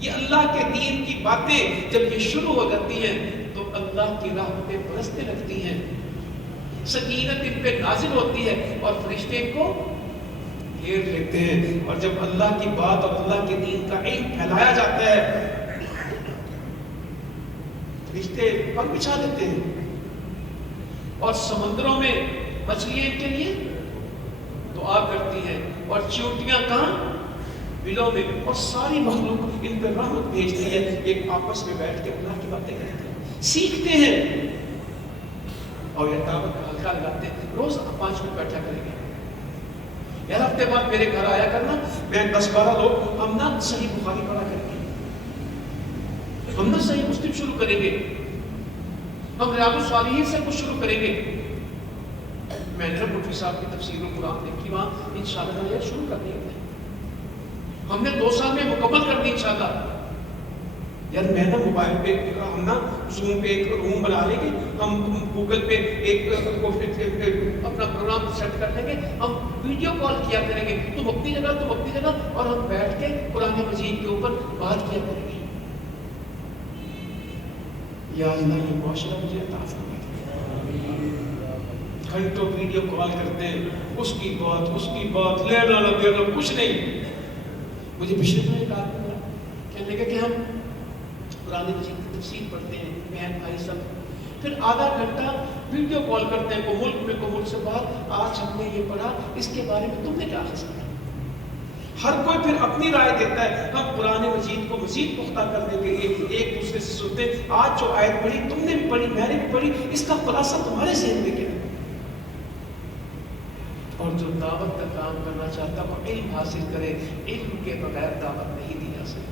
یہ اللہ کے دین کی باتیں جب یہ شروع ہو جاتی ہیں تو اللہ کی رحمتیں برسنے لگتی ہیں، سکینت ان پہ نازل ہوتی ہے اور فرشتے ان کو گھیر لیتے ہیں. اور جب اللہ کی بات اور اللہ کے دین کا علم پھیلایا جاتا ہے، فرشتے پر بچھا دیتے ہیں اور سمندروں میں مچھلیاں ان کے لیے دعا کرتی ہیں، اور چیونٹیاں کہاں؟ بلوں میں، اور ساری مخلوق ان پہ رحمت بھیجتی ہے. ایک آپس میں بیٹھ کے اللہ کی باتیں کرتے ہیں، سیکھتے ہیں اور یہ دعوت کا حلقہ لگاتے ہیں. روز 5 منٹ بیٹھا کریں گے یار، ہفتے بعد میرے گھر آیا کرنا، میں 10-12 لوگ ہم نا صحیح بخاری پڑھا کریں گے، ہم نا صحیح مسلم شروع کریں گے، ہم ریاض الصالحین سے کچھ شروع کریں گے. میں نے مفتی صاحب کی تفسیر القرآن دیکھی، وہاں انشاءاللہ یہ شروع کر دیا ہم نے 2 سال میں مکمل کر دی انشاءاللہ. یار میں نا موبائل پہ ہم نا زوم پہ ایک روم بنا لیں گے، ہم گوگل پہ ایک اپنا پروگرام سیٹ کر لیں گے، ہم ویڈیو کال کیا کریں گے، تم اپنی جگہ اور ہم بیٹھ کے قرآن مجید کے اوپر بات کیا کریں گے. یا اللہ یہ معاشرہ مجھے عطا فرمائے. گھنٹوں ویڈیو کال کرتے ہیں، اس کی بات لینا نہ دینا کچھ نہیں. مجھے پچھلے دن ایک آدمی ملا، کہنے لگا کہ ہم قرآن مجید کی تفسیر پڑھتے ہیں بہن بھائی سب، پھر آدھا گھنٹہ ویڈیو کال کرتے ہیں، کو ملک میں کو ملک سے باہر، آج ہم نے یہ پڑھا، اس کے بارے میں تم نے کیا خیال ہے؟ ہر کوئی پھر اپنی رائے دیتا ہے. ہم قرآن مجید کو مزید پختہ کرنے کے لیے ایک دوسرے سے سنتے ہیں، آج جو آیت پڑھی تم نے بھی پڑھی میں نے بھی پڑھی، اس کا خلاصہ تمہارے ذہن میں کیا ہے؟ اور جو دعوت کا کام کرنا چاہتا ہے وہ علم حاصل کرے، علم کے بغیر دعوت نہیں دی جا سکتی.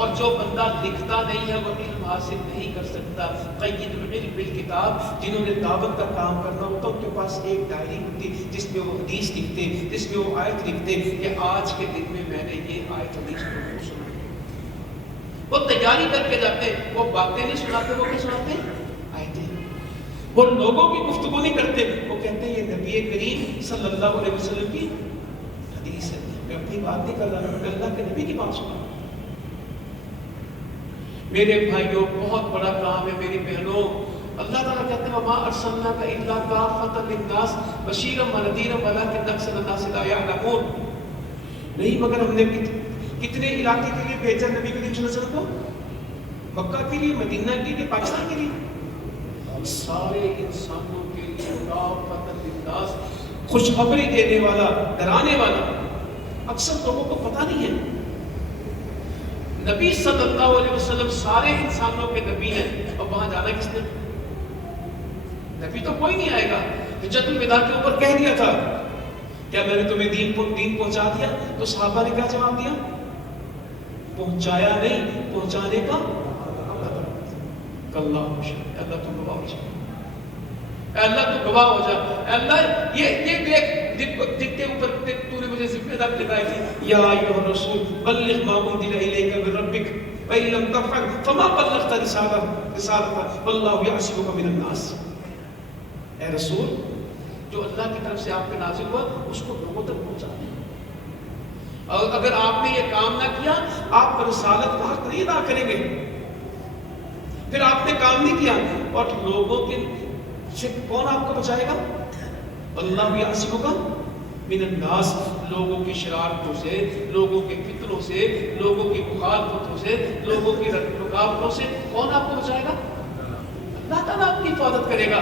اور جو بندہ لکھتا نہیں ہے وہ علم حاصل نہیں کر سکتا. قید العلم بالکتاب، جنہوں نے دعوت کا کام کرنا ہوتا ان کے پاس ایک ڈائری ہوتی جس میں وہ حدیث لکھتے، جس میں وہ آیت لکھتے کہ آج کے دن میں میں نے یہ آیت حدیث کو سنا. وہ تیاری کر کے جاتے، وہ باتیں نہیں سناتے، وہ کیا سناتے؟ آیتیں. وہ لوگوں کی گفتگو نہیں کرتے، وہ کہتے ہیں یہ نبی کریم صلی اللہ علیہ وسلم کی حدیث ہے. میں اپنی بات نہیں کر رہا ہوں، میں اللہ کے نبی کی بات سنا. میرے بھائیوں بہت بڑا کام ہے، میری بہنوں. اللہ تعالیٰ کہتے ہیں وَمَا أَرْسَلْنَاكَ إِلَّا كَافَّةً لِلنَّاسِ بَشِيرًا وَنَذِيرًا وَلَٰكِنَّ أَكْثَرَ النَّاسِ لَا يَعْلَمُونَ. نہیں مگر ہم نے کتنے علاقے کے لیے بھیجا نبی کریم صلی اللہ علیہ وسلم کو؟ مکہ کے لیے، مدینہ کے لیے، پاکستان کے لیے، سارے انسانوں کے لیے كَافَّةً لِلنَّاسِ، خوشخبری دینے والا، ڈرانے والا. اکثر لوگوں کو پتہ نہیں ہے نبی صلی اللہ علیہ وسلم سارے انسانوں کے نبی ہیں، اور وہاں جانا کس نے؟ نبی تو کوئی نہیں آئے گا. حجۃ الوداع کے اوپر کہہ دیا تھا کیا میں نے تمہیں دین پہنچا دیا؟ تو صحابہ نے کیا جواب دیا؟ پہنچایا نہیں، پہنچانے کا اللہ تو گواہ ہو جائے، اللہ تو گواہ ہو جا. اللہ یہ دیکھ جن کے اوپر تو نے مجھے ذمہ دار لگائی تھی، یا ایھا الرسول بلغ ما انزل الیک من ربک وان لم تفعل فما بلغت رسالته واللہ یعصمک من الناس. اے رسول، جو اللہ کی طرف سے آپ پہ نازل ہوا اس کو لوگوں تک پہنچا دیں. اور اگر آپ نے یہ کام نہ کیا آپ پر رسالت کا حق نہیں ادا کریں گے. پھر آپ نے کام نہیں کیا اور لوگوں کے سے کون آپ کو بچائے گا؟ اللہ یعصمک من الناس. لوگوں کی شرارتوں سے، لوگوں کے فتنوں سے، لوگوں کی مخالفتوں سے، لوگوں کی رکاوٹوں سے کون آپ کو بچائے گا؟ اللہ تعالیٰ آپ کی حفاظت کرے گا.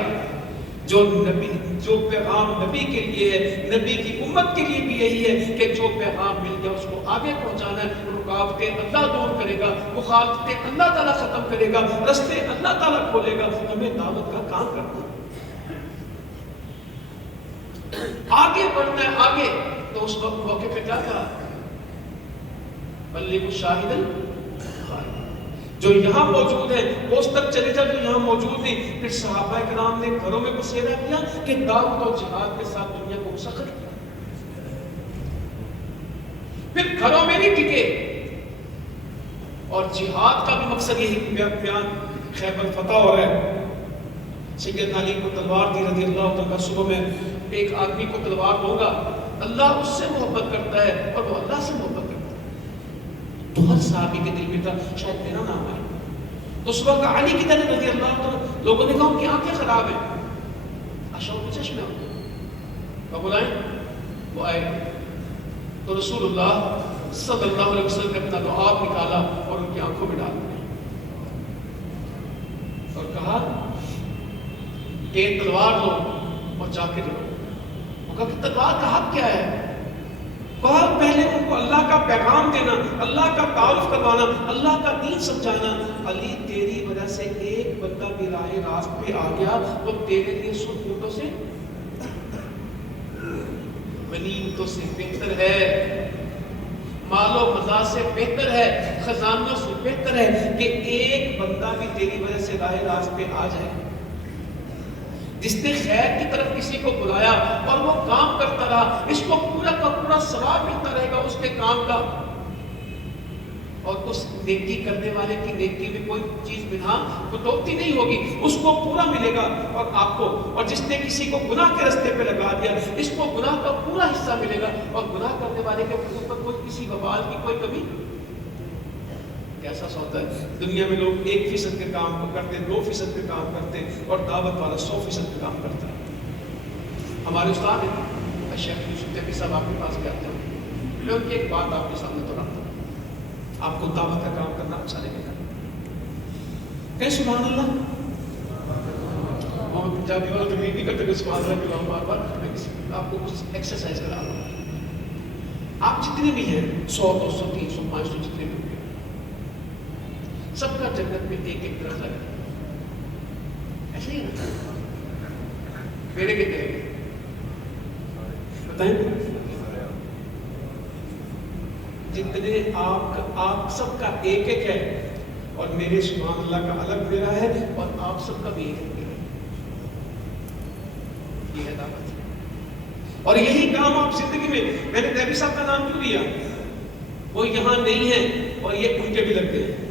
جو پیغام نبی کے لیے ہے، نبی کی امت کے لیے بھی یہی ہے کہ جو پیغام مل گیا اس کو آگے پہنچانا ہے. رکاوٹیں اللہ دور کرے گا، مخالفتیں اللہ تعالیٰ ختم کرے گا، رستے اللہ تعالیٰ کھولے گا. ہمیں دعوت کا کام کرنا، آگے بڑھنا ہے آگے. تو اس وقت موقع پہ کیا کہا؟ بلغوا شاہدا، جو یہاں موجود ہے وہ اس تک چلے جا جو یہاں موجود نہیں. پھر صحابہ کرام نے گھروں میں بسیرا کیا کہ دعوت اور جہاد کے ساتھ دنیا کو مسخر کیا. پھر گھروں میں نہیں ٹکے، اور جہاد کا بھی مقصد یہی بیان خیبر فتح ہو رہا ہے. سیدنا علی کو تلوار دی رضی اللہ عنہ. صبح میں ایک آدمی کو تلوار دوں گا، اللہ اس سے محبت کرتا ہے اور وہ اللہ سے محبت کرتا ہے. تو ہر صحابی کے دل میں تھا شاید میرا نام آئے. تو اس وقت علی کی طرح رضی اللہ عنہ لوگوں نے کہا ان کی آنکھیں خراب ہیں, اشعور کے چشمے ہوتے ہیں, بلائیں وہ آئے. تو رسول اللہ صلی اللہ علیہ وسلم نے اپنا لعاب نکالا اور ان کی آنکھوں میں ڈال دیا اور کہا کہ تلوار لو اور جا کے لڑو. وہ کہا کہ تلوار کا حق کیا ہے؟ کہا پہلے ان کو اللہ کا پیغام دینا, اللہ کا تعارف کروانا, اللہ کا دین سمجھانا. علی تیری وجہ سے ایک بندہ بھی راہ راست پہ آ گیا, وہ تیرے لیے سن اونٹوں سے غنیمتوں سے بہتر ہے, مال و متا سے بہتر ہے, خزانوں سے بہتر ہے کہ ایک بندہ بھی تیری وجہ سے راہ راست پہ آ جائے. جس نے خیر کی طرف کسی کو بلایا اور وہ کام کرتا رہا, اس کو پورا کا پورا ثواب ملتا رہے گا اس کے کام کا, اور اس نیکی کرنے والے کی نیکی میں کوئی چیز بنا کٹوتی نہیں ہوگی, اس کو پورا ملے گا اور آپ کو. اور جس نے کسی کو گناہ کے رستے پہ لگا دیا, اس کو گناہ کا پورا حصہ ملے گا, اور گناہ کرنے والے کے اوپر کوئی کسی وبال کی کوئی کمی. کیسا سوتا ہے دنیا میں لوگ 1% کے کام کو کرتے, 2% کے کام کرتے, اور دعوت والا 100% کے کام کرتا ہے. ہمارے استاد ہیں شیخ یوسف تیمی صاحب, آپ کے پاس گیا تھا, میں ان کی ایک بات آپ کے سامنے دہراتا ہوں. آپ کو دعوت کا کام کرنا اچھا لگے گا, کہ سبحان اللہ. وہ پنجابی والا تو نہیں کرتے کہ سبحان اللہ کے بار بار. میں آپ کو کچھ ایکسرسائز کرا رہا ہوں. آپ جتنے بھی ہیں 100 200 300 500 جتنے بھی, سب کا جنت میں ایک ایک درخت لگا, ایسے ہی نا, میرے کتنے ہیں بتائیں, جتنے آپ سب کا ایک ایک ہے, اور میرے سبحان اللہ کا الگ میرا ہے, اور آپ سب کا بھی ایک ایک ہے. یہ ہے دعوت. اور یہی کام آپ زندگی میں نے تیمی صاحب کا نام کیوں لیا, وہ یہاں نہیں ہے اور یہ ان کے بھی لگتے ہیں,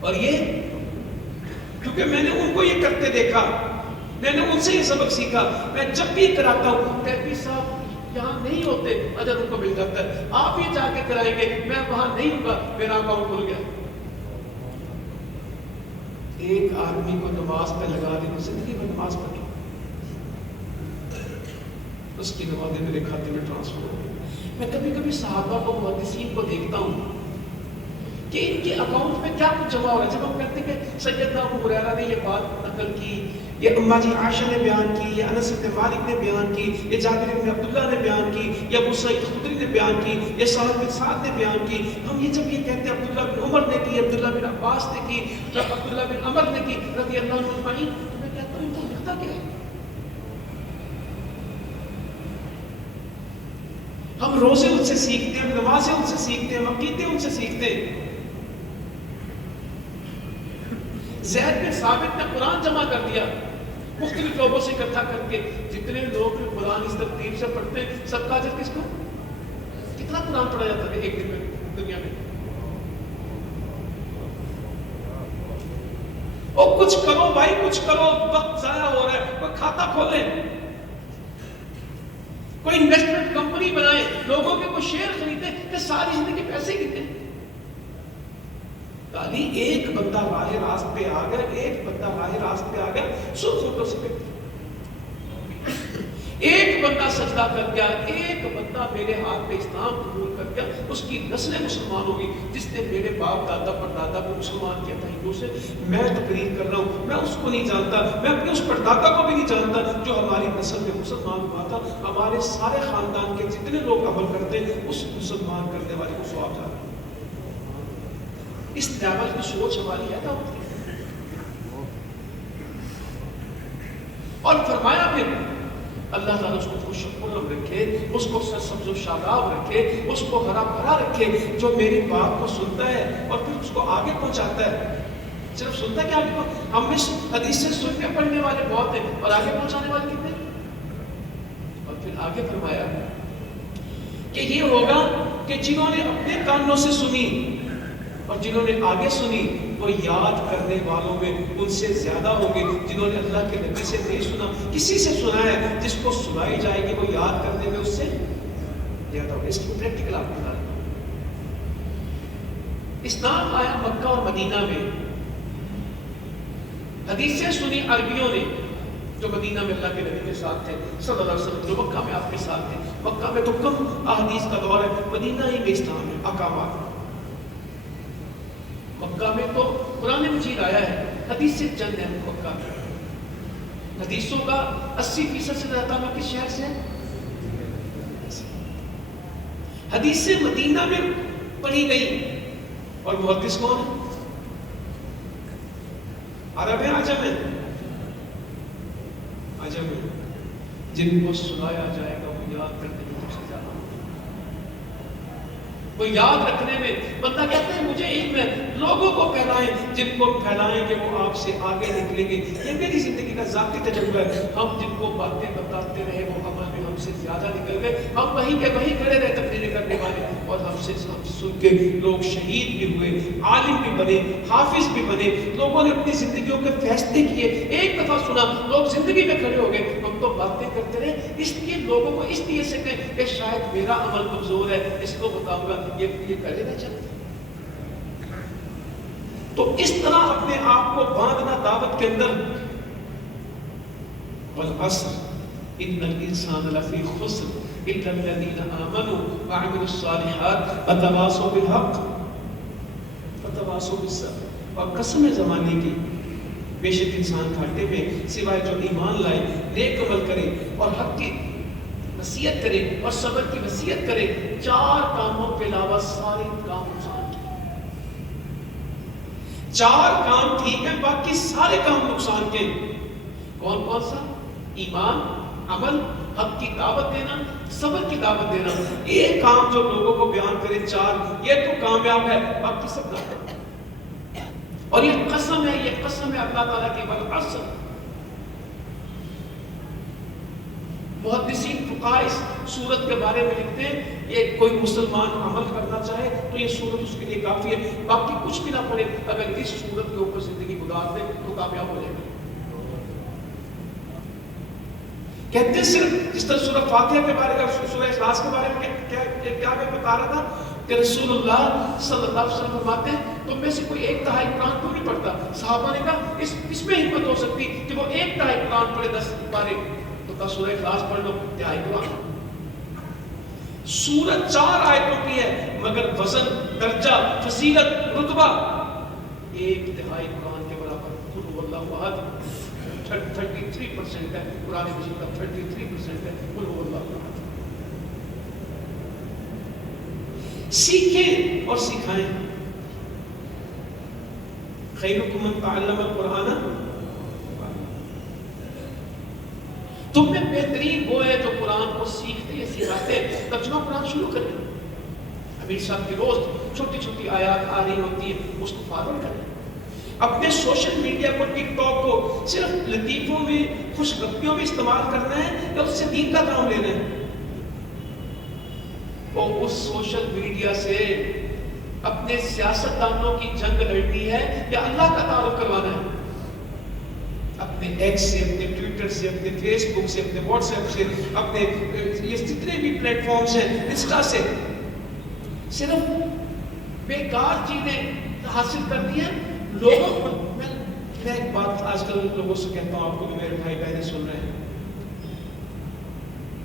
اور یہ کیونکہ میں نے ان کو یہ کرتے دیکھا, میں نے ان سے یہ سبق سیکھا. میں جب بھی کراتا ہوں, تیمی صاحب یہاں نہیں ہوتے, اجر ان کو مل جاتا ہے, آپ یہ جا کے کرائیں گے, میں وہاں نہیں ہوں گا, میرا اکاؤنٹ کھل گیا. ایک آدمی کو نماز پہ لگا دی, زندگی میں نماز پڑھی, اس کی نمازیں میرے کھاتے میں ٹرانسفر ہو گئی. میں کبھی کبھی صحابہ کو, محدثین کو دیکھتا ہوں کہ ان کے اکاؤنٹ میں کیا کچھ جمع ہو رہا ہے. جب ہم کہتے ہیں کہ سیدنا ابو ہریرہ نے یہ بات نقل کی, یہ اما جی عائشہ نے بیان کی, یہ انس بن مالک نے بیان کی, یہ جابر بن عبداللہ نے بیان کی, یہ ابو سعید خدری نے بیان کی, یہ سہل بن سعد نے بیان کی, ہم یہ جب یہ کہتے ہیں عبداللہ بن عمر نے کی, عبداللہ بن عباس نے کی, عبداللہ بن عمر نے کی رضی اللہ عنہ اجمعین, تو میں کہتا ہوں ان کو لکھتا کیا ہے. ہم روزے ان سے سیکھتے ہیں, نمازیں ان سے سیکھتے ہیں, عقیدے ان سے سیکھتے ہیں. زید بن ثابت نے قرآن جمع کر دیا, مختلف لوگوں سے اکٹھا کر کے. جتنے لوگ قرآن اس ترتیب سے پڑھتے ہیں, سب کا اجر کس کو, کتنا قرآن پڑھا جاتا ہے ایک دن میں دنیا میں. اور کچھ کرو بھائی, کچھ کرو, وقت ضائع ہو رہا ہے. کوئی کھاتا کھولیں, کوئی انویسٹمنٹ کمپنی بنائیں, لوگوں کے کوئی شیئر خریدیں, کہ ساری زندگی پیسے کتنے. علی ایک بندہ راہ راست پہ آ گیا, ایک بندہ راہ راست پہ آ گیا, سب فوٹو سے ایک بندہ سجدہ کر گیا, ایک بندہ میرے ہاتھ پہ اسلام قبول کر گیا, اس کی نسلیں مسلمان ہوگی. جس نے میرے باپ دادا پر دادا کو مسلمان کیا تھا ہندو سے, میں تقریر کر رہا ہوں, میں اس کو نہیں جانتا, میں اپنے اس پردادا کو بھی نہیں جانتا جو ہماری نسل میں مسلمان ہوا تھا. ہمارے سارے خاندان کے جتنے لوگ عمل کرتے ہیں, اس مسلمان کرنے والے کو ثواب جاتا ہے. اس لیول کی سوچ ہماری ہے دعوت کی. اور فرمایا پھر اللہ تعالیٰ اس کو خوش خرم رکھے, اس کو سرسبز و شاداب رکھے, اس کو ہرا بھرا رکھے, جو میری بات کو سنتا ہے اور پھر اس کو آگے پہنچاتا ہے. صرف سنتا کیا, ہم میں حدیث سے سننے پڑھنے والے بہت ہیں, اور آگے پہنچانے والے کتنے. اور پھر آگے فرمایا کہ یہ ہوگا کہ جنہوں نے اپنے کانوں سے سنی اور جنہوں نے آگے سنی, وہ یاد کرنے والوں میں ان سے زیادہ ہوں گے جنہوں نے اللہ کے نبی سے نہیں سنا. کسی سے سنا ہے, جس کو سنائی جائے گی وہ یاد کرنے میں اس سے زیادہ ہوگا. اس کو پریکٹیکل آپ بتا رہے ہیں. اسلام آیا مکہ اور مدینہ میں. حدیثیں سنی عربیوں نے جو مدینہ میں اللہ کے نبی کے ساتھ تھے صلی اللہ علیہ وسلم، جو مکہ میں آپ کے ساتھ تھے. مکہ میں تو کم احادیث کا دور ہے، مدینہ ہی میں اسلام ہے، اقامات. مکہ میں تو قرآن مجید آیا ہے، حدیث سے چند ہے مکہ میں. حدیثوں کا 80% سے زیادہ تعلق کس شہر سے ہے؟ حدیث سے مدینہ میں پڑھی گئی. اور محدث کون ہے؟ عرب ہے عجم ہے؟ عجم ہے. جن کو سنایا جائے گا وہ یاد کرنے میں سب سے زیادہ، وہ یاد رکھنے میں. بندہ کہتا ہے مجھے علم ہے، لوگوں کو پھیلائیں، جن کو پھیلائیں گے وہ آپ سے آگے نکلیں گے. یہ میری زندگی کا ذاتی تجربہ ہے. ہم جن کو باتیں بتاتے رہے وہ عمل میں ہم سے زیادہ نکل گئے. ہم وہیں کے وہیں کھڑے رہے تقریریں کرنے والے، اور ہم سن کے لوگ شہید بھی ہوئے، عالم بھی بنے، حافظ بھی بنے. لوگوں نے اپنی زندگیوں کے فیصلے کیے. ایک دفعہ سنا لوگ زندگی میں کھڑے ہو گئے. ہم تو باتیں کرتے رہے، اس لیے لوگوں کو اس لیے سے کہ شاید میرا عمل کمزور ہے، اس کو بتاؤں گا یہ کرے نہ چلتے. تو اس طرح اپنے آپ کو باندھنا دعوت کے اندر. والعصر ان الانسان لفی خسر الا الذین آمنوا وعملوا الصالحات وتواصوا بالحق وتواصوا بالصبر. اور قسم زمانے کی بے شک انسان گھاٹے میں سوائے جو ایمان لائے، نیک عمل کرے اور حق کی وصیت کرے اور صبر کی وصیت کرے. 4 کاموں کے علاوہ سارے کام نقصان کے. 4 کام ٹھیک ہیں، باقی سارے کام نقصان کے. کون کون سا؟ ایمان، عمل، حق کی دعوت دینا، صبر کی دعوت دینا. یہ کام جو لوگوں کو بیان کرے 4، یہ تو کامیاب ہے، باقی سب ناکام. اور یہ قسم ہے اللہ تعالیٰ کی. والعصر. محدثین فقہاء اس سورت کے بارے میں لکھتے ہیں یہ کوئی مسلمان عمل کرنا چاہے تو یہ سورت اس کے لیے کافی ہے، باقی کچھ بھی نہ پڑے، اگر اس سورت کے اوپر زندگی گزار دے تو کامیاب ہو جائے گا. کہتے ہیں صرف جس طرح سورہ فاتحہ کے بارے میں، سورہ اخلاص کے بارے میں کیا میں بتا رہا تھا کہ رسول اللہ صلی اللہ علیہ وسلم فرماتے ہیں تم میں سے کوئی 1/3 قرآن کیوں نہیں پڑھتا؟ صحابہ نے کہا اس میں حکمت ہو سکتی کہ وہ 1/3 قرآن پڑھے 10 پارے. تو کہا سورہ اخلاص پڑھ لو، 1/3 قرآن. سورت 4 آیتوں کی ہے مگر وزن، درجہ، فضیلت، رتبہ 1/3 قرآن کے برابر. قل هو اللہ احد 33% ہے قرآن مجید کا، 33% ہے قل هو اللہ احد. سیکھیں اور سکھائیں. خیرکم من تعلم القرآن. تم میں بہترین وہ ہے جو قرآن کو سیکھتے ہیں، سکھاتے ہیں. ترجمہ قرآن شروع کریں. امیر صاحب کی روز چھوٹی چھوٹی آیات آ رہی ہوتی ہے، اس کو فالو کریں. اپنے سوشل میڈیا کو، ٹک ٹاک کو صرف لطیفوں میں، خوش گپیوں میں استعمال کرنا ہے یا اس سے دین کا کام لینا ہے؟ اور اس سوشل میڈیا سے اپنے سیاستدانوں کی جنگ لڑنی ہے یا اللہ کا تعارف کروانا ہے؟ اپنے ایکس سے، اپنے ٹویٹر سے، اپنے فیس بک سے، اپنے واٹس ایپ سے، اپنے یہ جتنے بھی پلیٹ فارمز ہیں، انسٹا سے صرف بیکار چیزیں حاصل کرنی ہیں لوگوں کو. میں ایک بات آج کل لوگوں سے کہتا ہوں، آپ کو بھی میرے بھائی بہنیں سن رہے ہیں،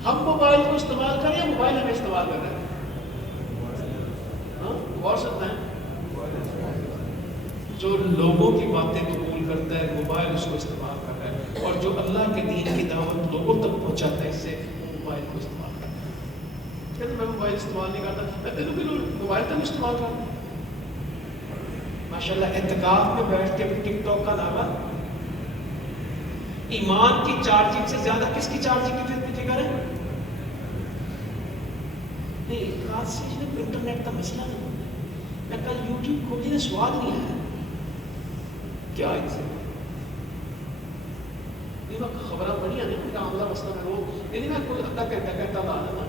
ہم موبائل کو استعمال کریں یا موبائل ہمیں استعمال کر رہے ہیں؟ غور سکتا ہے. جو لوگوں کی باتیں قبول کرتا ہے موبائل اس کو استعمال کر رہا ہے، اور جو اللہ کے دین کی دعوت لوگوں تک پہنچاتا ہے اس سے موبائل کو استعمال کرتا ہے. کہتے میں موبائل استعمال نہیں کرتا، میں تینوں بھی موبائل تک استعمال کرتا. ماشاءاللہ اعتکاف میں بیٹھ کے ٹک ٹاک کا لابا. ایمان کی چارجنگ سے زیادہ کس کی چارجنگ کی فکر ہے؟ نہیں، رات سے انٹرنیٹ کا مسئلہ نہیں. میں کل یوٹیوب کو بھی سواد نہیں آیا کیا ان سے یہ وقت خبریں پڑھی ہیں نا عاملہ مسئلہ میں وہ یعنی میں کوئی اللہ کہتا لا لینا.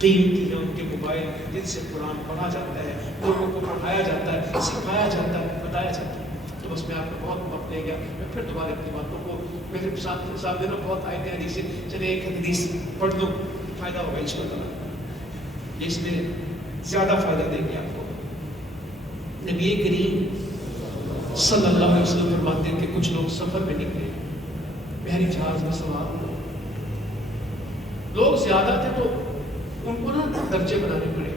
قیمتی ہے ان کے موبائل جن سے قرآن پڑھا جاتا ہے، لوگوں کو پڑھایا جاتا ہے، سکھایا جاتا ہے، بتایا جاتا ہے. تو بس میں آپ کو بہت وقت لے گیا، میں پھر دوبارہ اپنی باتوں کو میرے سامنے بہت آئے تھے حدیث، چلے ایک حدیث پڑھ دوں، فائدہ ہوگا انشاءاللہ. اس میں زیادہ فائدہ دیں گے آپ کو. نبی کریم صلی اللہ علیہ وسلم فرماتے ہیں کہ کچھ لوگ سفر میں نکلے, بحری جہاز میں سوار ہوئے, لوگ زیادہ تھے تو ان کو نا درجے بنانے پڑے,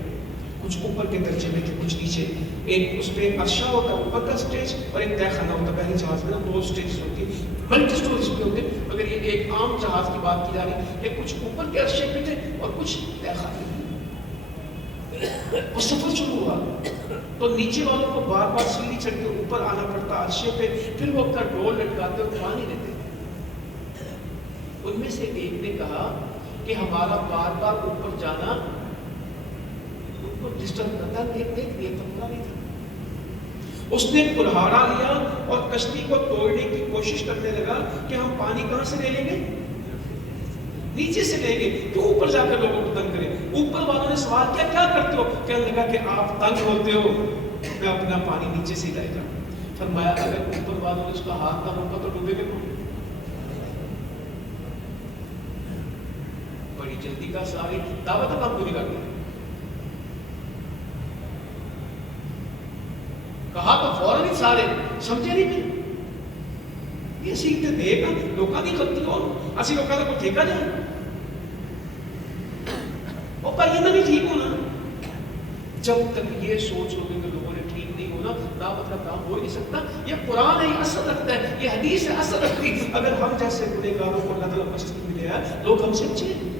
کچھ اوپر کے درجے میں تھے کچھ نیچے. ایک اس پہ عرشہ ہوتا ہے اوپر کا اسٹیج, اور ایک طے خانہ ہوتا ہے. بحری جہاز میں نا 2 اسٹیج ہوتی ہیں, ملٹی اسٹوریز پہ ہوتے ہیں, مگر یہ ایک عام جہاز کی بات کی جا رہی ہے کہ کچھ اوپر کے عرشے پہ تھے اور کچھ طے خانے. وہ سفر شروع ہوا تو نیچے والوں کو بار بار سیڑھی چڑھ کے اوپر آنا پڑتا عرشے پہ, پھر وہ اپنا ڈول لٹکاتے اور پانی لیتے. ان میں سے ایک نے کہا کہ ہمارا بار بار اوپر جانا ان کو ڈسٹرب کرتا, دیکھ یہ تمنا نہیں تھا. اس نے کلہاڑا لیا اور کشتی کو توڑنے کی کوشش کرنے لگا کہ ہم پانی کہاں سے لے لیں گے, نیچے سے لیں گے, تو اوپر جا کر لوگوں کو تنگ کریں. اوپر والوں نے سوال کیا, کیا کرتے ہو؟ کہنے لگا کہ آپ تنگ ہوتے ہو, میں اپنا پانی نیچے سے لے جاؤں. فرمایا اگر اوپر والوں نے اس کا ہاتھ نہ روکا تو ڈوبے گے کون؟ بڑی جلدی کا ساری دعوت کام پوری کر دی. کہا تو فوراً ہی سارے سمجھے نہیں پھر یہ سیکھتے دے گا لوکاں دی غلطی ہو, اسی لوکاں دا کوئی ٹھیکا نہیں. وہ پر یہ نہیں ٹھیک ہونا, جب تک یہ سوچ لو گے کہ لوگوں نے ٹھیک نہیں ہونا, دعوت کا کام ہو ہی نہیں سکتا. یہ قرآن ہے, یہ اثر رکھتا ہے, یہ حدیث ہے, اثر رکھتی. اگر ہم جیسے گنہگاروں کو اللہ تعالیٰ بخشش ملے ہے, لوگ ہم سے اچھے ہیں,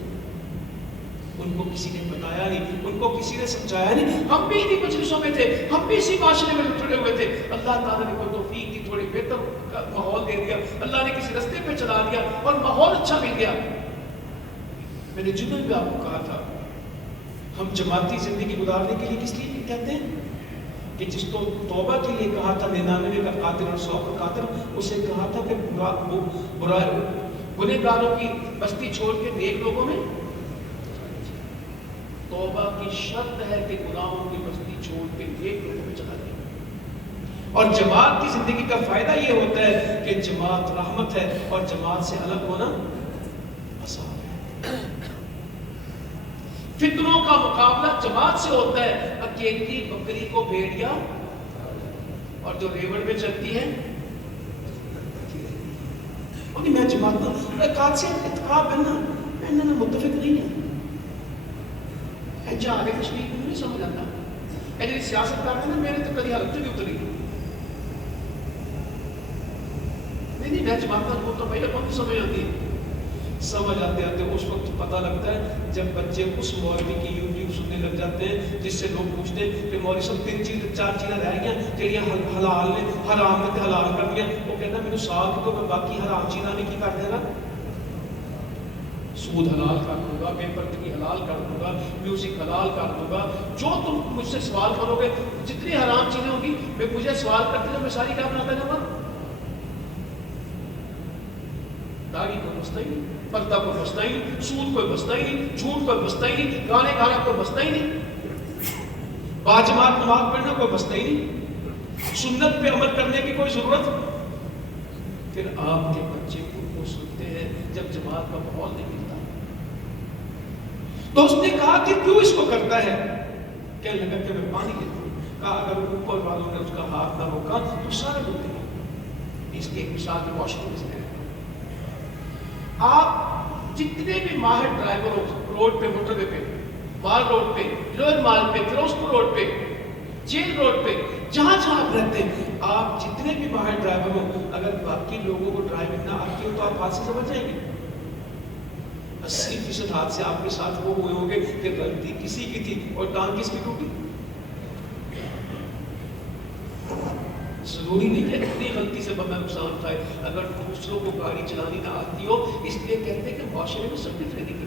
ان کو کسی نے بتایا نہیں, ان کو کسی نے سمجھایا نہیں. ہم بھی انہیں مجلسوں میں تھے, ہم بھی اسی معاشرے میں جڑے ہوئے تھے. اللہ تعالیٰ نے کوئی توفیق دی, تھوڑی بہتر ماحول دے دیا, اللہ نے کسی رستے پہ چلا دیا اور ماحول اچھا مل گیا. میں نے جمعے میں آپ کو کہا تھا ہم جماعتی زندگی گزارنے کے لیے کس لیے کہتے ہیں کہ جس کو توبہ کے لیے کہا تھا 99 کا قاتل اور 100 کا قاتل, اسے کہا تھا کہ گنہگاروں کی بستی چھوڑ کے نیک لوگوں میں. توبہ کی شرط ہے کہ گناہوں کی بستی چھوڑ کے نیک لوگوں میں چلا جائے. اور جماعت کی زندگی کا فائدہ یہ ہوتا ہے کہ جماعت رحمت ہے اور جماعت سے الگ ہونا عذاب ہے. فتنوں کا مقابلہ جماعت سے ہوتا ہے. اکیلی بکری کو بھیڑیا اور جو ریوڑ میں چلتی ہے میں جماعت نہ سے اتقاب ہے نا, میں متفق نہیں ہے. جا آگے کشمیر کو نہیں سمجھ آتا, ایسی سیاست کرتے ہیں میرے تو کبھی حالت نہیں اتری. نہیں میں جماعت کا بولتا پہلے کون سی سمجھ آتی ہے, سمجھ آتے آتے اس وقت پتہ لگتا ہے جب بچے اس مولوی کی یوٹیوب سننے لگ جاتے ہیں جس سے لوگ پوچھتے ہیں کہ مولوی صاحب 3 چیز 4 چیزیں رہ گئی جہاں حلال نے حرام نے حلال کر دیا. وہ کہنا میرے سال کو میں باقی حرام چیزاں نے کی کر دے گا, سود حلال کر دوں گا, بے پردگی حلال کر دوں گا, میوزک حلال کر دوں گا. جو تم مجھ سے سوال کرو گے جتنی حرام چیزیں ہوں گی میں مجھے سوال کرتے ہیں میں ساری کیا بناتا جاؤں گا. داڑھی کو بستا ہی نہیں, پردہ کو بستا ہی نہیں, سود کو بستا ہی نہیں, جھوٹ کو بستا ہی نہیں, گانے گانا کو بستا ہی نہیں, باجماعت نماز پڑھنا کوئی بستا ہی نہیں, سنت پہ عمل کرنے کی کوئی ضرورت. پھر آپ کے بچے کو سنتے ہیں جب جماعت کا ماحول نہیں ملتا. تو اس نے کہا کہ کیوں اس کو کرتا ہے, کہنے لگا کہ میں پانی لیتا ہوں. کہا اگر اوپر والوں نے اس کا ہاتھ نہ روکا تو سارے ڈوبے گا. اس کی ایک مثال میں واش روم سے آپ جتنے بھی ماہر ڈرائیور ہو روڈ پہ, موٹر وے پہ, مال روڈ پہ, لوئر مال پہ, فیروزپور روڈ پہ, جیل روڈ پہ, جہاں جہاں آپ رہتے ہیں, آپ جتنے بھی ماہر ڈرائیور ہو اگر باقی لوگوں کو ڈرائیونگ نہ آتی ہو تو آپ حادثے سمجھ جائیں گے. 80% حادثے آپ کے ساتھ وہ ہوئے ہوں گے کہ غلطی کسی کی تھی اور ٹانگ کس کی ٹوٹی. ضروری نہیں کہ اپنی غلطی سے بندہ نقصان اٹھائے. اگر دوسروں کو گاڑی چلانی نہ آتی ہو, اس لیے کہتے ہیں کہ معاشرے میں سب کچھ نہیں کرتے.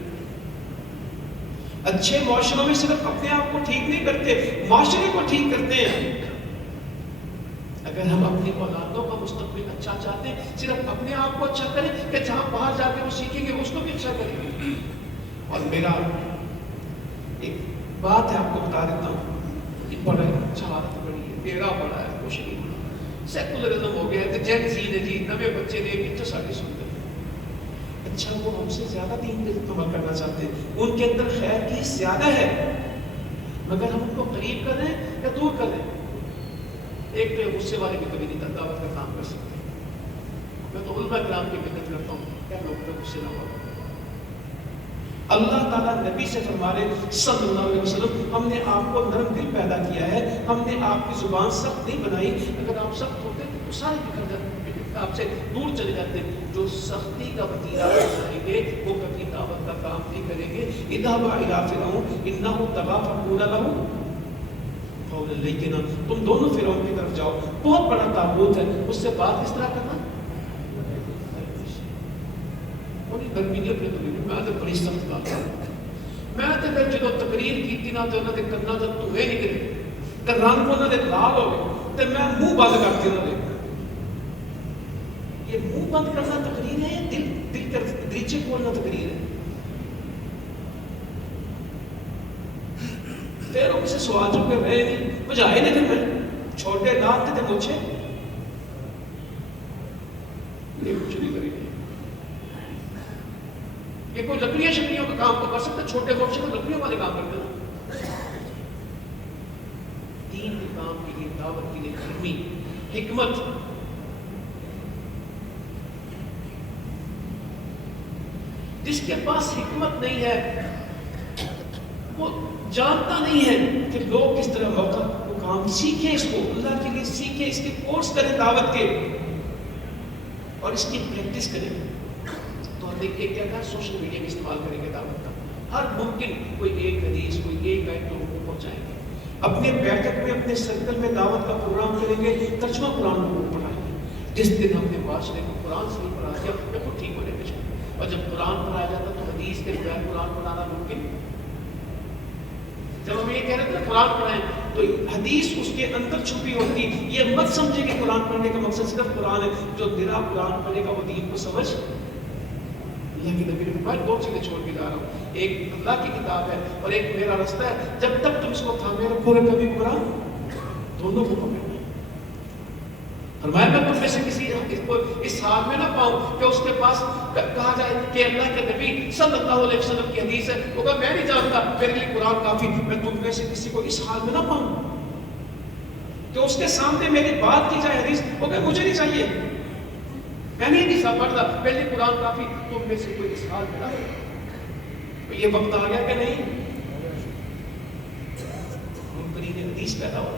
اچھے معاشروں میں صرف اپنے آپ کو ٹھیک نہیں کرتے, معاشرے کو ٹھیک کرتے ہیں. اگر ہم اپنی اولادوں کا مستقبل اچھا چاہتے ہیں, صرف اپنے آپ کو اچھا کریں کہ جہاں باہر جا کے وہ سیکھیں گے اس کو بھی اچھا کریں گے. اور میرا ایک بات ہے آپ کو بتا دیتا ہوں, یہ بڑا اچھا عادت بڑی ہے, میرا بڑا ہے, کچھ نہیں. سیکولرزم ہو گیا ہے, جین سی نے جی نوے بچے نے کتنے ساڑھے سنتے ہیں. اچھا وہ ہم سے زیادہ دین پہ عمل کرنا چاہتے ہیں, ان کے اندر خیر کی زیادہ ہے, مگر ہم ان کو قریب کر رہے ہیں یا دور کر رہے ہیں؟ ایک تو غصے والے بھی کبھی نہیں دعوت کا کام کر سکتے. میں تو علماء کرام کی محنت کرتا ہوں کیا لوگ پہ غصے نہ ہو. اللہ تعالیٰ نبی سے فرما رہے صلی اللہ علیہ وسلم ہم نے آپ کو نرم دل پیدا کیا ہے, ہم نے آپ کی زبان سخت نہیں بنائی. اگر آپ سخت ہوتے تو سارے بکھر جاتے, آپ سے دور چلے جاتے. جو سختی کا وتیرہ بنائیں گے وہ کبھی دعوت کا کام نہیں کریں گے. اذهبوا الى فرعون انه طغى فقولا له قولا لینا. تم دونوں فرعون کی طرف جاؤ, بہت بڑا طاغوت ہے, اس سے بات کس طرح کرنا. گرمی نہیں اپنے تقریر میں تو بڑی سخت بات ہے. میں تو پھر جدو تقریر کی نہ تو انہوں نے کرنا تو دھوئے نکلے تو رنگ انہوں نے لال ہو گئے تو میں منہ بند کرتی انہوں نے. یہ منہ بند کرنا تقریر ہے یا دل کر دریچے کھولنا تقریر ہے؟ پھر وہ کسی سوال جو کہ رہے نہیں بجائے نہیں تھے, میں چھوٹے نات تھے مجھے یہ کچھ نہیں کری. یہ کوئی لکڑیاں شکڑیوں کا کام تو کر سکتے, چھوٹے موٹے تو لکڑیوں والے کام کرتے ہیں. دین کے کام کے لیے, دعوت کے لیے علمی حکمت, جس کے پاس حکمت نہیں ہے وہ جانتا نہیں ہے کہ لوگ کس طرح موقع وہ کام سیکھیں, اس کو اللہ کے لیے سیکھیں, اس کے کورس کریں دعوت کے اور اس کی پریکٹس کریں. تو ہم دیکھیں کیا کہا, سوشل میڈیا میں استعمال کریں گے دعوت کا, ہر ممکن کوئی ایک حدیث کوئی ایک آیت لوگوں کو پہنچائیں گے. اپنے بیٹھک میں اپنے سرکل میں دعوت کا پروگرام کریں گے, ترجمہ قرآن لوگوں کو پڑھائیں گے. جس دن ہم نے معاشرے کو قرآن سے نہیں پڑھا دیا تو خود ٹھیک ہونے کے چاہیے, اور جب قرآن پڑھایا جاتا تو حدیث کے بغیر قرآن پڑھانا ممکن. جب ہم یہ کہہ رہے تھے قرآن پڑھائیں تو حدیث اس کے اندر چھپی ہوتی. یہ مت سمجھے کہ قرآن پڑھنے کا مقصد صرف قرآن ہے. جو دلا قرآن پڑھے گا وہ دین کو سمجھ. اللہ کے نبی نے فرمایا دو چیزیں چھوڑ کے جا رہا ہوں, ایک اللہ کی کتاب ہے اور ایک میرا رستہ ہے. جب تک تم اس کو تھامے رکھو گے کبھی قرآن دونوں کو پکڑنا. فرمایا میں تم میں سے کسی اس حال میں نہ پاؤں کہ اس کے پاس کہا جائے کہ اللہ کے نبی صلی اللہ علیہ وسلم کی حدیث ہے, وہ کہا میں نہیں جانتا میرے لیے قرآن کافی. میں تم میں سے کسی کو اس حال میں نہ پاؤں کہ اس کے سامنے میری بات کی جائے حدیث, وہ کہا مجھے نہیں چاہیے, میں نہیں سا پڑھتا, پہلے قرآن کافی. تم میں سے کوئی اس حال میں نہ ہو. یہ وقت آ گیا کہ نہیں, منکرین حدیث پیدا ہو.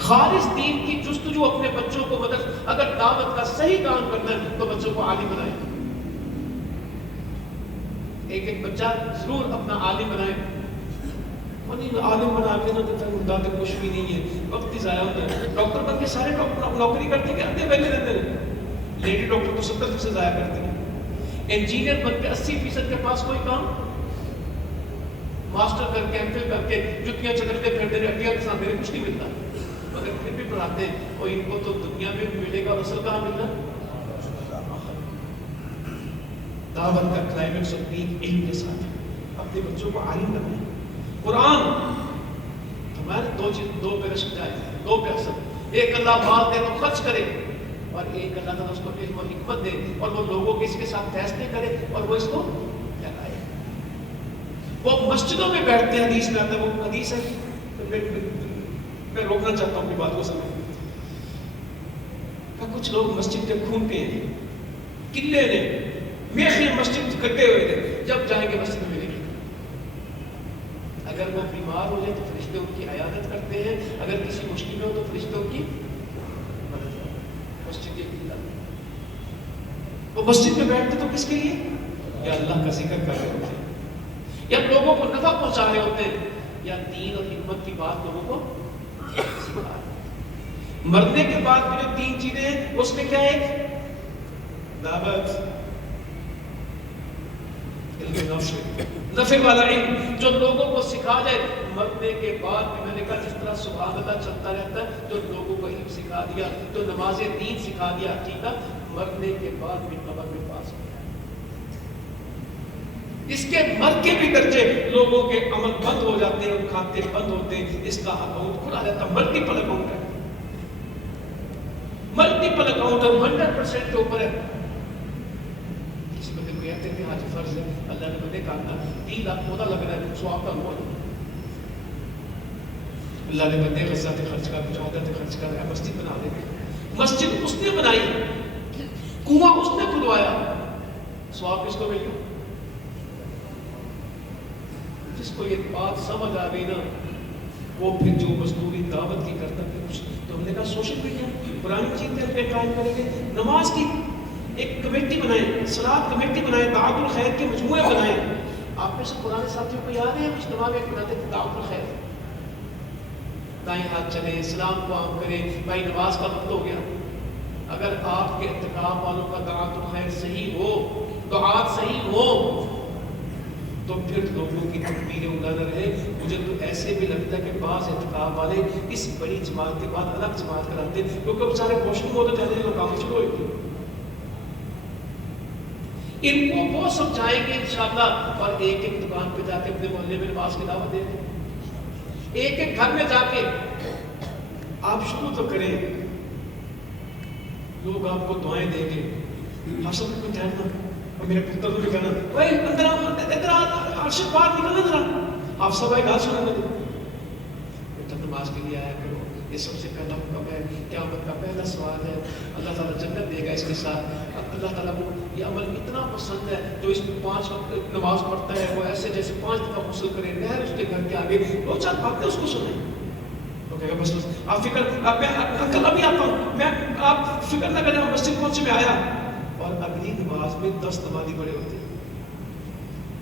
خالص دین کی جستجو اپنے بچوں کو مدد, اگر دعوت کا صحیح کام کرنا ہے تو بچوں کو عالم بنائے. ایک ایک بچہ ضرور اپنا عالم بنائے. اور نہیں عالم بنا کے نہ تو دادا کچھ بھی نہیں ہے, وقت ہی ضائع ہوتا ہے. ڈاکٹر بن کے سارے ڈاکٹر نوکری کرتے ہیں, آتے پہلے رہتے ہیں. لیڈی ڈاکٹر تو 70% ضائع کرتے ہیں. انجینئر بن کے 80% کے پاس کوئی کام, ماسٹر کر کے ایم فل کر کے جتیاں چکرتے پھرتے رہتے ہیں, ساتھ میرے کچھ نہیں ملتا, مگر پھر بھی پڑھاتے ہیں. اور ان کو تو دنیا میں بھی ملے گا, اصل کہاں ملنا. دعوت کا کلائمیکس اور پیک علم کے ساتھ اپنے بچوں کو عالم بنائیں. قرآن ہمارے دو پہ رشک جائے, دو پہ اثر. ایک اللہ مال دے تو خرچ کرے, اور ایک اللہ تعالیٰ اس کو علم و حکمت دے اور وہ لوگوں کے اس کے ساتھ فیصلے کرے اور وہ اس کو لگائے. وہ مسجدوں میں بیٹھتے ہیں, حدیث میں آتا ہے, وہ حدیث ہے. میں روکنا چاہتا ہوں اپنی بات کو سمجھ. کچھ لوگ مسجد کے کھونٹے ہیں, قلعے نے میخیں مسجد کٹے ہوئے تھے, جب جائیں گے مسجد میں ملیں گے. اگر وہ بیمار ہو جائے تو فرشتے ان کی عیادت کرتے ہیں, اگر کسی مشکل میں ہو تو فرشتے ان کی مدد کرتے ہیں. مسجد کے قلعہ وہ مسجد میں بیٹھتے تو کس کے لیے, یا اللہ کا ذکر کر رہے ہوتے ہیں, یا لوگوں کو نفع پہنچا رہے ہوتے ہیں, یا دین اور حکمت کی بات لوگوں کو سکھا رہے ہیں. مرنے کے بعد بھی جو 3 چیزیں ہیں اس میں کیا ہے, دعوت, نفع والا علم جو لوگوں کو سکھا جائے. مرنے کے بعد بھی میں نے کہا جس طرح سبحان اللہ چلتا رہتا ہے, جو لوگوں کو علم سکھا دیا, جو نماز دین سکھا دیا, عقیدہ, مرنے کے بعد بھی قبر میں پاس ہو جائے. اس کے مر کے بھی درجے لوگوں کے عمل بند ہو جاتے ہیں, کھاتے بند ہوتے ہیں, اس کا اکاؤنٹ کھلا جاتا ہے. ملٹیپل اکاؤنٹ ہے, ملٹیپل اکاؤنٹ ہے, 100% کے اوپر ہے. کسی بندے کو کہتے ہیں کہ آج فرض ہے, اللہ نے بندے کہا 3 لاکھ پودا لگ رہا ہے, سواب کا ہوا. اللہ نے بندے غزہ تے خرچ کر مجاہدہ تے خرچ کر مسجد بنا دے. مسجد اس نے بنائی, کنواں اس نے کھدوایا, ثواب کس کو مل گیا؟ جس کو یہ بات سمجھ آ گئی نا وہ پھر جو مزدوری دعوت کی کرتا ہے کچھ. تو ہم نے کہا سوشل میڈیا قرآن مجید پہ قائم کریں گے, نماز کی ایک کمیٹی بنائیں, صلاۃ کمیٹی بنائیں, دعوت الخیر کے مجموعے بنائیں. آپ میں سے پرانے ساتھیوں کو یاد ہے ہم اجتماع میں بناتے تھے دعوت الخیر, دائیں ہاتھ چلے, اسلام کو عام کرے, بھائی نماز کا وقت ہو گیا. اگر آپ کے اعتکاف والوں کا دعوت الخیر صحیح ہو, دعات صحیح ہو, تو پھر لوگوں کی تکبیریں اڑا نہ رہے. مجھے تو ایسے بھی لگتا ہے کہ بعض اعتکاف والے اس بڑی جماعت کے بعد الگ جماعت کراتے ہیں, کیونکہ وہ سارے واش روم ہوتے جاتے ہیں, کام شروع ہوئی تھی. ان کو وہ سمجھائیں گے انشاءاللہ, اور ایک ایک دکان پہ جا کے اپنے محلے میں نماز کی دعوت دیں گے. ایک ایک گھر میں جا کے آپ شروع تو کریں, لوگ آپ کو دعائیں دیں گے. آپ سب کو ٹھہرنا, اور میرے پتر کو بھی کہنا بھائی اندر عرشد باہر نکلنا ذرا, آپ سب ایک گال سنانے دیں. بیٹا نماز کے لیے آیا کرو, یہ سب سے پہلا حکم ہے, قیامت کا پہلا سوال ہے. اللہ تعالیٰ جنت دے گا اس کے ساتھ. اللہ تعالیٰ کو یہ عمل اتنا پسند ہے, جو اس میں 5 وقت نماز پڑھتا ہے وہ ایسے جیسے 5 دفعہ غسل کرے, نہر اس کے گھر کے آگے, 2-4 باتیں اس کو سنیں. بس آپ فکر, میں کل ابھی آتا ہوں, میں آپ فکر نہ کریں, مسجد پہنچے میں آیا اور اگلی نماز میں 10 نمازی بڑے ہوتے ہیں.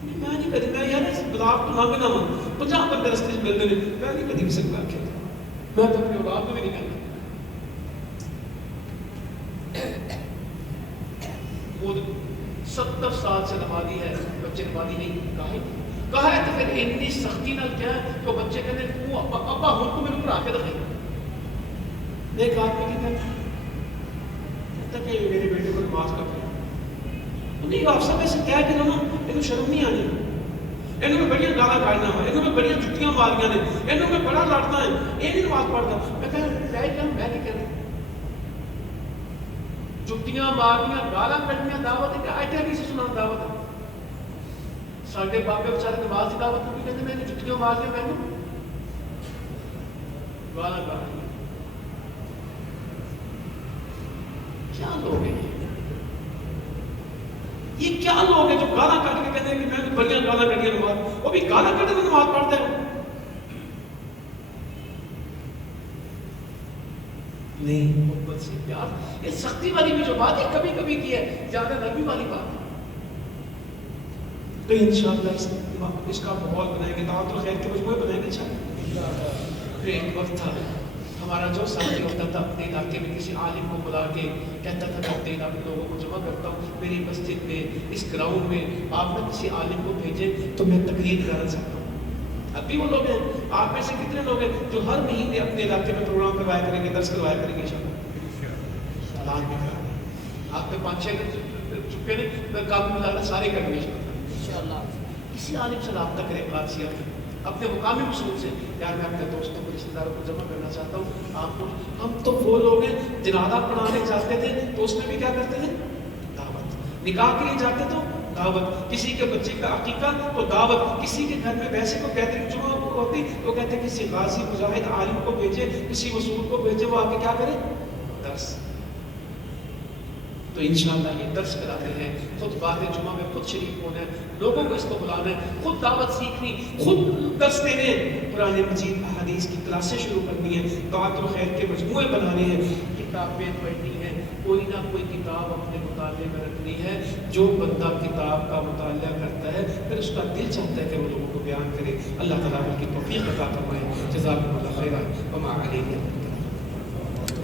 میں نہیں کہتی, میں یار آپ تو مانگے نہ مانگ 50 بندے رستے سے ملتے نہیں, میں نہیں کہتی کسی کو آخر, میں تو اپنی اولاد کو بھی نہیں کہتا. خود 70 سال سے نمازی ہے, بچے نمازی نہیں, کہا ہے تو پھر اتنی سختی نہ کیا ہے تو بچے کہتے ہیں وہ ابا ہم کو میرے اوپر آ کے دکھائیں. ایک آدمی کی کہتا کہ میرے بیٹے کو نماز کا پڑھا نہیں, آپ سب ایسے کیا کہ انہوں شرم نہیں آنی, انہوں میں بڑیاں گالا کاٹنا ہے, انہوں میں بڑیاں جتیاں ماریاں نے, انہوں میں بڑا لڑنا ہے, یہ نہیں نماز پڑھتا. میں کہا میں نہیں کہتا جتیاں مارنیاں گالا کٹنیاں دعوت ہے کہ آئے تھے کسی سنا دعوت ہے. ساڑھے باپے بچارے نماز کی دعوت نہیں کہتے, میں نے جتیاں مارنیاں, میں نے گالا کاٹنیاں. کیا لوگ ہیں یہ کیا لوگ ہیں جو گالا کاٹ کے کہتے ہیں کہ میں نے بڑیاں گالا کٹیاں نماز, وہ بھی گالا کٹے تو نماز پڑھتے ہیں نہیں. محبت سے پیار, یہ سختی والی بھی جو بات ہے کبھی کبھی کی ہے, زیادہ نرمی والی بات ہے. تو انشاءاللہ اس کا ماحول بنائیں گے, دعوت الخیر کے مجموعے بنائیں گے انشاءاللہ. پھر ایک وقت تھا ہمارا جو ساتھی ہوتا تھا اپنے علاقے میں کسی عالم کو بلا کے کہتا تھا میں اپنے علاقے لوگوں کو جمع کرتا ہوں, میری مسجد میں اس گراؤنڈ میں آپ نے کسی عالم کو بھیجیں تو میں تقریر کرانا چاہتا ہوں. اب بھی وہ لوگ ہیں, آپ میں سے کتنے لوگ ہیں جو ہر مہینے اپنے علاقے میں پروگرام کروایا کریں گے, درس کروایا کریں گے انشاءاللہ. اعلان بھی کرا دیں, آپ کے 5-6 چکے نے, میں کام میں سارے کریں گے انشاءاللہ. کسی عالم سے رابطہ کریں قادسیہ اپنے مقامی اصول سے, یار میں اپنے دوستوں کو رشتے داروں کو جمع کرنا چاہتا ہوں. آپ کو ہم تو وہ لوگ ہیں جنازہ پڑھانے جاتے تھے تو اس میں بھی کیا کرتے تھے دعوت, نکاح کے لیے جاتے تو دعوت, کسی کے بچے کا عقیقہ تو دعوت, کسی کے گھر میں ویسے کو بہترین جمعہ ہوتی تو کہتے ہیں کسی غازی مجاہد عالم کو بھیجے, کسی مسعود کو بھیجے, وہ آ کے کیا کرے درس. تو انشاءاللہ یہ درس کراتے ہیں, خود بات جمعہ میں خود شریک ہونا ہے, لوگوں کو اس کو بلانا ہے, خود دعوت سیکھنی, خود درس دینے, قرآن مجید احادیث کی کلاسیں شروع کرنی ہے, دعوت الخیر کے مجموعے بنانے ہیں, کتابیں پڑھنی ہیں, کوئی نہ کوئی کتاب اپنے مطالعے میں رکھنی ہے. جو بندہ کتاب کا مطالعہ کرتا ہے پھر اس کا دل چاہتا ہے کہ وہ لوگوں کو بیان کرے. اللہ تعالیٰ کی توفیق عطا فرمائے. جزاکم اللہ خیرا وما علینا.